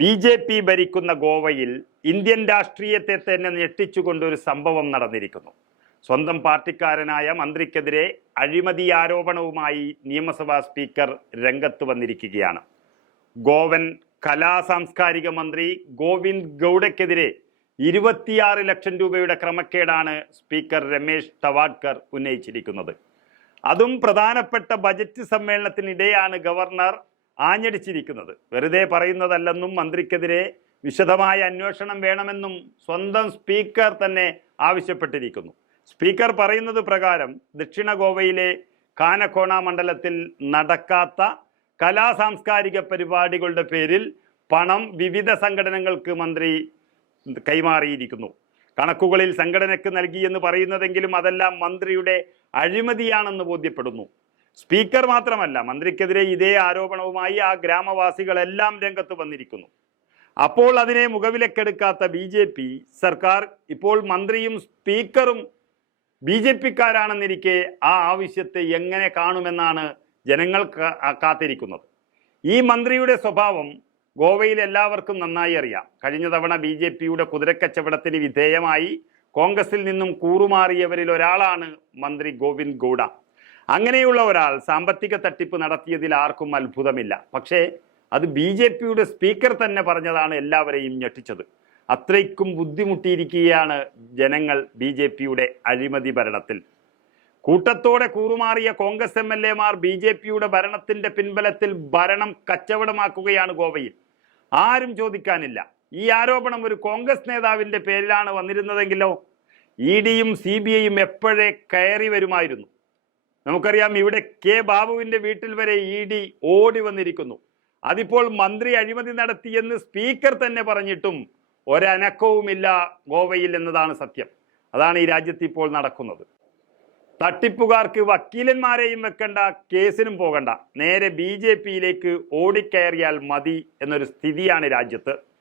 B J P ഭരിക്കുന്ന ഗോവയിൽ Indian രാഷ്ട്രീയത്തെ തന്നെ ഞെട്ടിച്ചുകൊണ്ടൊരു സംഭവം നടന്നിരിക്കുന്നു. സ്വന്തം പാർട്ടിക്കാരനായ മന്ത്രിക്കെതിരെ അഴിമതി ആരോപണവുമായി നിയമസഭാ സ്പീക്കർ രംഗത്ത് വന്നിരിക്കുകയാണ്. ഗോവൻ കലാ സാംസ്കാരിക മന്ത്രി ഗോവിന്ദ് ഗൗഡയ്ക്കെതിരെ ഇരുപത്തിയാറ് ലക്ഷം രൂപയുടെ ക്രമക്കേടാണ് സ്പീക്കർ രമേശ് തവാഡ്കർ ഉന്നയിച്ചിരിക്കുന്നത്. അതും പ്രധാനപ്പെട്ട ബജറ്റ് സമ്മേളനത്തിനിടെയാണ് ഗവർണർ ആഞ്ഞടിച്ചിരിക്കുന്നത്. വെറുതെ പറയുന്നതല്ലെന്നും മന്ത്രിക്കെതിരെ വിശദമായ അന്വേഷണം വേണമെന്നും സ്വന്തം സ്പീക്കർ തന്നെ ആവശ്യപ്പെട്ടിരിക്കുന്നു. സ്പീക്കർ പറയുന്നത് പ്രകാരം ദക്ഷിണ ഗോവയിലെ കാനക്കോണ മണ്ഡലത്തിൽ നടക്കാത്ത കലാ സാംസ്കാരിക പരിപാടികളുടെ പേരിൽ പണം വിവിധ സംഘടനകൾക്ക് മന്ത്രി കൈമാറിയിരിക്കുന്നു. കണക്കുകളിൽ സംഘടനയ്ക്ക് നൽകിയെന്ന് പറയുന്നതെങ്കിലും അതെല്ലാം മന്ത്രിയുടെ അഴിമതിയാണെന്ന് ബോധ്യപ്പെടുന്നു. സ്പീക്കർ മാത്രമല്ല മന്ത്രിക്കെതിരെ ഇതേ ആരോപണവുമായി ആ ഗ്രാമവാസികളെല്ലാം രംഗത്ത് വന്നിരിക്കുന്നു. അപ്പോൾ അതിനെ മുഖവിലക്കെടുക്കാത്ത ബി ജെ പി സർക്കാർ ഇപ്പോൾ മന്ത്രിയും സ്പീക്കറും ബി ജെ പിക്കാരാണെന്നിരിക്കെ ആ ആവശ്യത്തെ എങ്ങനെ കാണുമെന്നാണ് ജനങ്ങൾ കാത്തിരിക്കുന്നത്. ഈ മന്ത്രിയുടെ സ്വഭാവം ഗോവയിൽ എല്ലാവർക്കും നന്നായി അറിയാം. കഴിഞ്ഞ തവണ ബി ജെ പിയുടെ കുതിരക്കച്ചവടത്തിന് വിധേയമായി കോൺഗ്രസിൽ നിന്നും കൂറുമാറിയവരിൽ ഒരാളാണ് മന്ത്രി ഗോവിന്ദ് ഗൗഡ. അങ്ങനെയുള്ള ഒരാൾ സാമ്പത്തിക തട്ടിപ്പ് നടത്തിയതിൽ ആർക്കും അത്ഭുതമില്ല. പക്ഷേ അത് ബി ജെ പിയുടെ സ്പീക്കർ തന്നെ പറഞ്ഞതാണ് എല്ലാവരെയും ഞെട്ടിച്ചത്. അത്രയ്ക്കും ബുദ്ധിമുട്ടിയിരിക്കുകയാണ് ജനങ്ങൾ ബി ജെ പിയുടെ അഴിമതി ഭരണത്തിൽ. കൂട്ടത്തോടെ കൂറുമാറിയ കോൺഗ്രസ് എം എൽ എമാർ ബി ജെ പിയുടെ ഭരണത്തിന്റെ പിൻബലത്തിൽ ഭരണം കച്ചവടമാക്കുകയാണ് ഗോവയിൽ. ആരും ചോദിക്കാനില്ല. ഈ ആരോപണം ഒരു കോൺഗ്രസ് നേതാവിന്റെ പേരിലാണ് വന്നിരുന്നതെങ്കിലോ? ഇ ഡിയും സി ബി ഐയും എപ്പോഴേ കയറി വരുമായിരുന്നു? നമുക്കറിയാം ഇവിടെ കെ ബാബുവിന്റെ വീട്ടിൽ വരെ ഇ ഡി ഓടി വന്നിരിക്കുന്നു. അതിപ്പോൾ മന്ത്രി അഴിമതി നടത്തിയെന്ന് സ്പീക്കർ തന്നെ പറഞ്ഞിട്ടും ഒരനക്കവുമില്ല ഗോവയിൽ എന്നതാണ് സത്യം. അതാണ് ഈ രാജ്യത്ത് ഇപ്പോൾ നടക്കുന്നത്. തട്ടിപ്പുകാർക്ക് വക്കീലന്മാരെയും വെക്കണ്ട കേസിനും പോകണ്ട. നേരെ ബി ജെ പിയിലേക്ക് ഓടിക്കയറിയാൽ മതി എന്നൊരു സ്ഥിതിയാണ് രാജ്യത്ത്.